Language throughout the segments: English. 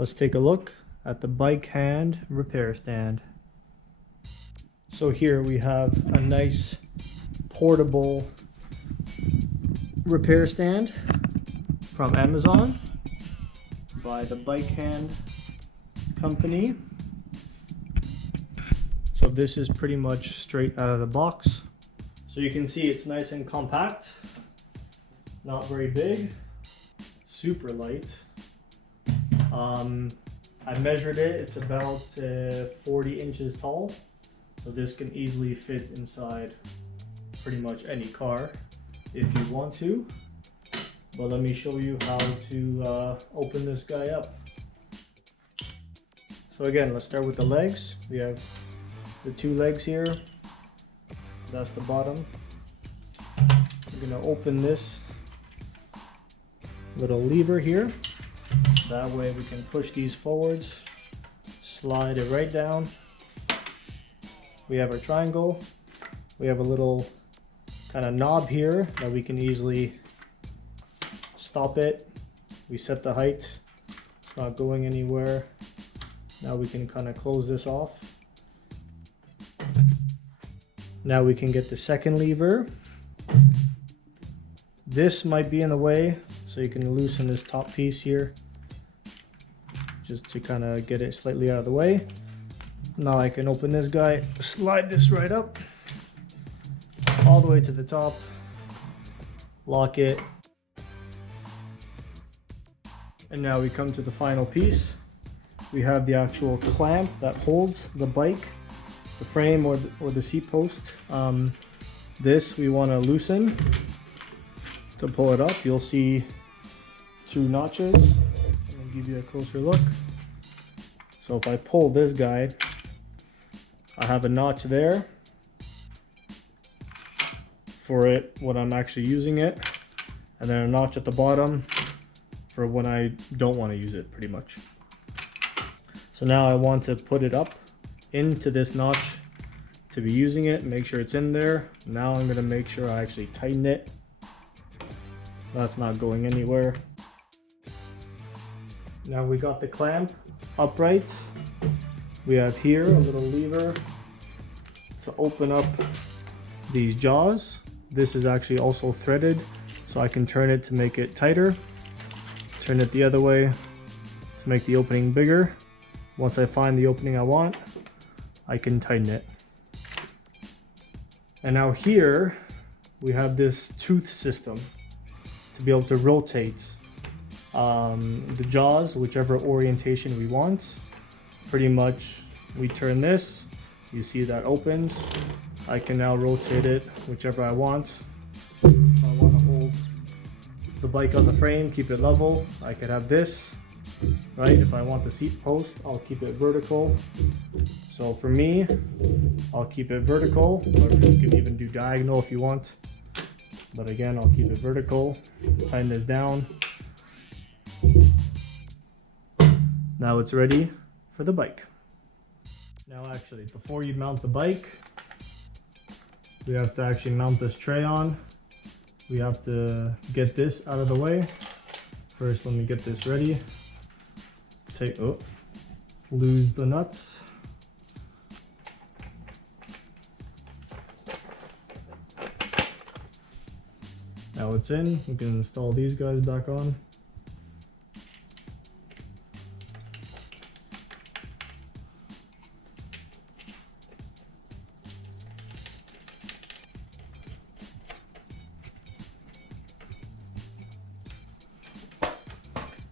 let's take a look at the Bikehand repair stand. So here we have a nice portable repair stand from Amazon by the Bikehand company. So this is pretty much straight out of the box. So you can see it's nice and compact, not very big, super light. I measured it, it's about 40 inches tall. So this can easily fit inside pretty much any car if you want to. But let me show you how to open this guy up. So again, let's start with the legs. We have the two legs here. That's the bottom. I'm gonna open this little lever here. That way we can push these forwards, slide it right down. We have our triangle. We have a little kind of knob here that we can easily stop it. We set the height. It's not going anywhere. Now we can kind of close this off. Now we can get the second lever. This might be in the way, so you can loosen this top piece here just to kind of get it slightly out of the way. Now I can open this guy, slide this right up all the way to the top, lock it, and now we come to the final piece. We have the actual clamp that holds the bike, the frame or the seat post. This we want to loosen. To pull it up, you'll see two notches. I'll give you a closer look. So if I pull this guy, I have a notch there for it when I'm actually using it, and then a notch at the bottom for when I don't want to use it, pretty much. So now I want to put it up into this notch to be using it, make sure it's in there. Now I'm going to make sure I actually tighten it. That's not going anywhere. Now we got the clamp upright. We have here a little lever to open up these jaws. This is actually also threaded, so I can turn it to make it tighter. Turn it the other way to make the opening bigger. Once I find the opening I want, I can tighten it. And now here we have this tooth system to be able to rotate the jaws whichever orientation we want. Pretty much we turn this, you see that opens. I can now rotate it whichever I want. If I want to hold the bike on the frame, keep it level, I could have this, right? If I want the seat post, I'll keep it vertical. So for me, I'll keep it vertical, or you can even do diagonal if you want. But again, I'll keep it vertical. Tighten this down. Now it's ready for the bike. Now actually, before you mount the bike, we have to actually mount this tray on. We have to get this out of the way. First, let me get this ready. Lose the nuts. Now it's in, we can install these guys back on.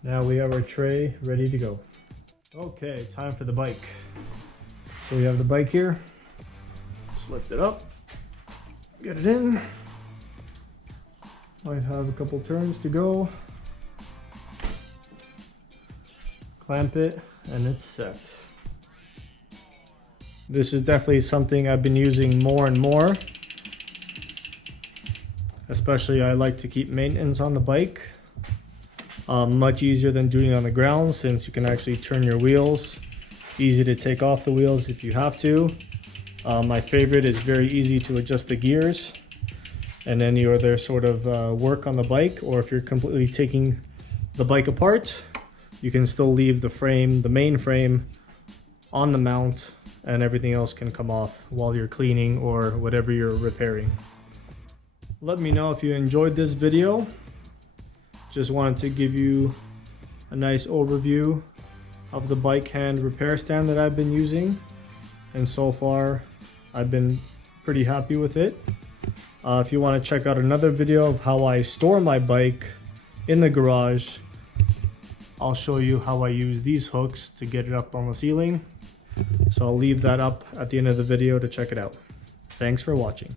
Now we have our tray ready to go. Okay, time for the bike. So we have the bike here. Just lift it up, get it in. Might have a couple turns to go. Clamp it and it's set. This is definitely something I've been using more and more. Especially I like to keep maintenance on the bike. Much easier than doing it on the ground since you can actually turn your wheels. Easy to take off the wheels if you have to. My favorite is very easy to adjust the gears. And then you either sort of work on the bike, or if you're completely taking the bike apart, you can still leave the frame, the main frame, on the mount, and everything else can come off while you're cleaning or whatever you're repairing. Let me know if you enjoyed this video. Just wanted to give you a nice overview of the Bikehand repair stand that I've been using, and so far I've been pretty happy with it. If you want to check out another video of how I store my bike in the garage, I'll show you how I use these hooks to get it up on the ceiling. So I'll leave that up at the end of the video to check it out. Thanks for watching.